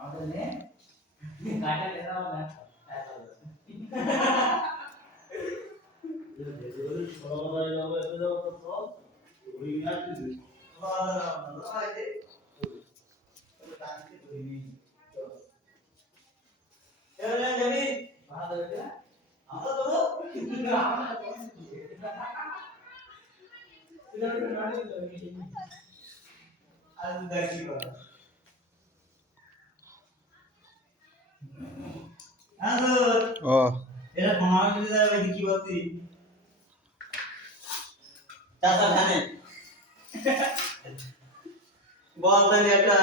আমাদের নে কাটা লেখা হবে ও এরা ক্ষমা করে দেয় ভাই কি বলতি চাচা জানে বল তাহলে একটা